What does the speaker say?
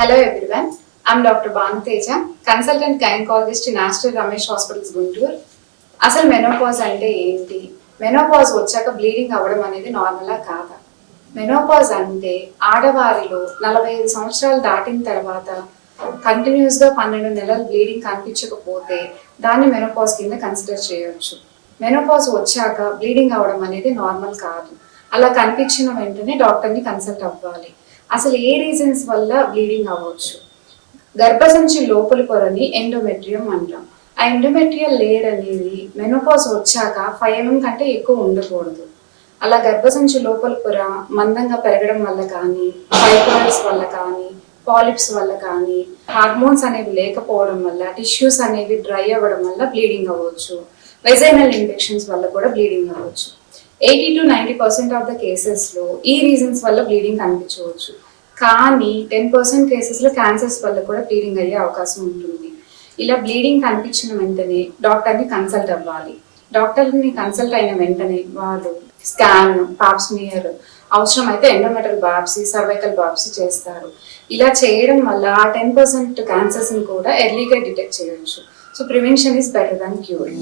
Hello everyone, I'm Dr. Banu Teja, consultant gynecologist in Aster Ramesh Hospitals Guntur. అసలు menopause అంటే ఏంటి? Menopause వచ్చాక bleeding అవ్వడం అనేది నార్మలా కాదా? మెనోపాజ్ అంటే ఆడవారిలో 45 సంవత్సరాలు దాటిన తర్వాత కంటిన్యూస్గా 12 నెలలు బ్లీడింగ్ కనిపించకపోతే దాన్ని మెనోపాజ్ కింద కన్సిడర్ చేయొచ్చు. మెనోపాజ్ వచ్చాక బ్లీడింగ్ అవ్వడం అనేది నార్మల్ కాదు. అలా కనిపించిన వెంటనే డాక్టర్ని కన్సల్ట్ అవ్వాలి. అసలు ఏ రీజన్స్ వల్ల బ్లీడింగ్ అవ్వచ్చు? గర్భసంచి లోపలి పొరని ఎండోమెట్రియం అంటాం. ఆ ఎండోమెట్రియల్ లేయర్ అనేది మెనోపాజ్ వచ్చాక 5 mm కంటే ఎక్కువ ఉండకూడదు. అలా గర్భసంచి లోపలి పొర మందంగా పెరగడం వల్ల కానీ, ఫైబ్రాయిడ్స్ వల్ల కానీ, పాలిప్స్ వల్ల కానీ, హార్మోన్స్ అనేవి లేకపోవడం వల్ల, టిష్యూస్ అనేవి డ్రై అవ్వడం వల్ల బ్లీడింగ్ అవ్వచ్చు. వెజైనల్ ఇన్ఫెక్షన్స్ వల్ల కూడా బ్లీడింగ్ అవ్వచ్చు. 80 to 90% ఆఫ్ ద కేసెస్లో ఈ రీజన్స్ వల్ల బ్లీడింగ్ కనిపించవచ్చు. కానీ 10% కేసెస్లో క్యాన్సర్స్ వల్ల కూడా బ్లీడింగ్ అయ్యే అవకాశం ఉంటుంది. ఇలా బ్లీడింగ్ కనిపించిన వెంటనే డాక్టర్ని కన్సల్ట్ అవ్వాలి. డాక్టర్ని కన్సల్ట్ అయిన వెంటనే వారు స్కాన్, పాప్స్మియర్, అవసరమైతే ఎండోమెట్రియల్ బాప్సీ, సర్వైకల్ బాప్సీ చేస్తారు. ఇలా చేయడం వల్ల ఆ 10% క్యాన్సర్స్ని కూడా ఎర్లీగా డిటెక్ట్ చేయవచ్చు. So prevention is better than cure.